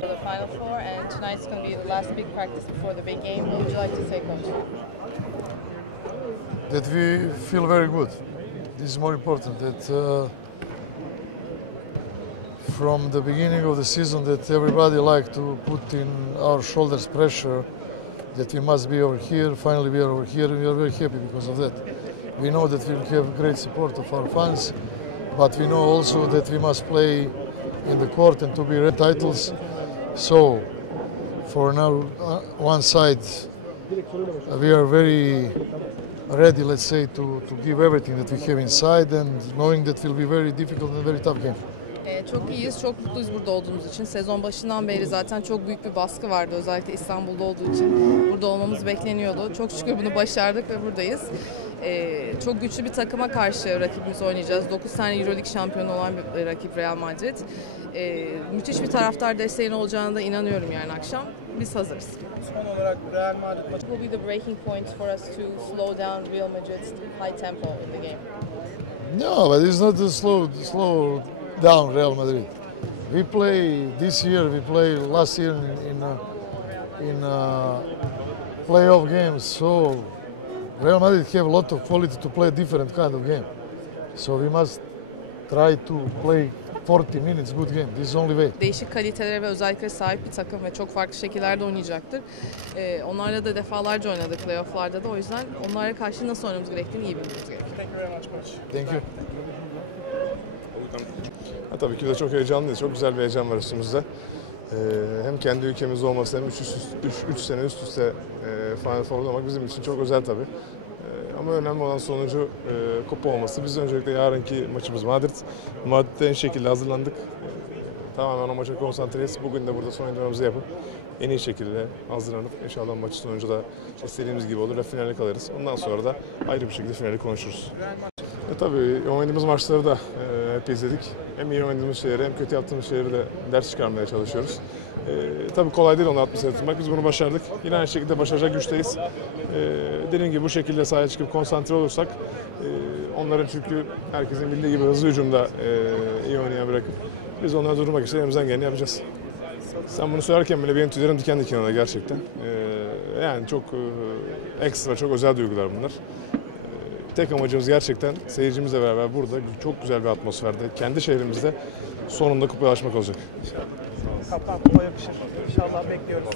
for the Final Four, and tonight's going to be the last big practice before the big game. What would you like to say, Coach? that we feel very good. This is more important. That uh, from the beginning of the season, that everybody like to put in our shoulders pressure that we must be over here. Finally, we are over here, and we are very happy because of that. We know that we have great support of our fans, but we know also that we must play in the court and to be red titles. So, for now, uh, one side, uh, we are very ready, let's say, to, to give everything that we have inside and knowing that will be very difficult and very tough game. Ee, çok iyiyiz, çok mutluyuz burada olduğumuz için. Sezon başından beri zaten çok büyük bir baskı vardı özellikle İstanbul'da olduğu için. Burada olmamız bekleniyordu. Çok şükür bunu başardık ve buradayız. Ee, çok güçlü bir takıma karşı rakibimiz oynayacağız. 9 tane Euroleague şampiyonu olan bir rakip Real Madrid. Ee, müthiş bir taraftar desteğine olacağına da inanıyorum yani akşam. Biz hazırız. Son olarak Real Madrid maçı What will be the breaking point for us to slow down Real Madrid's high tempo in the game? No, but it's not a slow, slow down Real Madrid. We play this year. We play last year in in, uh, in uh, playoff games. So Real Madrid have a lot of quality to play different kind of game. So we must try to play 40 minutes good game. This is only way. değişik kalitelere ve özelliklere sahip bir takım ve çok farklı şekillerde oynayacaktır. Ee, onlarla da defalarca oynadık playofflarda da o yüzden onlara karşı nasıl oynamamız gerektiğini iyi bilmemiz gerekiyor. Thank you very much coach. Thank you. Ha, tabii ki de çok heyecanlıyız. Çok güzel bir heyecan var üstümüzde. Ee, hem kendi ülkemizde olması hem 3 üst, üç, üç sene üst üste e, Final Four'da olmak bizim için çok özel tabii. Ee, ama önemli olan sonucu e, kupa olması. Biz öncelikle yarınki maçımız Madrid. Madrid'de en şekilde hazırlandık. Ee, tamamen o maça konsantreyiz. Bugün de burada son oynamamızı yapıp en iyi şekilde hazırlanıp inşallah maçın sonucu da istediğimiz gibi olur ve finale kalırız. Ondan sonra da ayrı bir şekilde finali konuşuruz. E tabii oynadığımız maçları da e, hep izledik. Hem iyi oynadığımız şeyleri hem kötü yaptığımız şeyleri de ders çıkarmaya çalışıyoruz. E, tabii kolay değil onu atmosfere tutmak. Biz bunu başardık. Yine aynı şekilde başaracak güçteyiz. E, dediğim gibi bu şekilde sahaya çıkıp konsantre olursak e, onların çünkü herkesin bildiği gibi hızlı hücumda e, iyi oynayan bir rakip. Biz onları durmak için elimizden geleni yapacağız. Sen bunu söylerken bile benim tüylerim diken diken oldu gerçekten. E, yani çok e, ekstra, çok özel duygular bunlar. Tek amacımız gerçekten seyircimizle beraber burada çok güzel bir atmosferde, kendi şehrimizde sonunda kupaya ulaşmak olacak. Kaptan kupa yakışır. İnşallah bekliyoruz.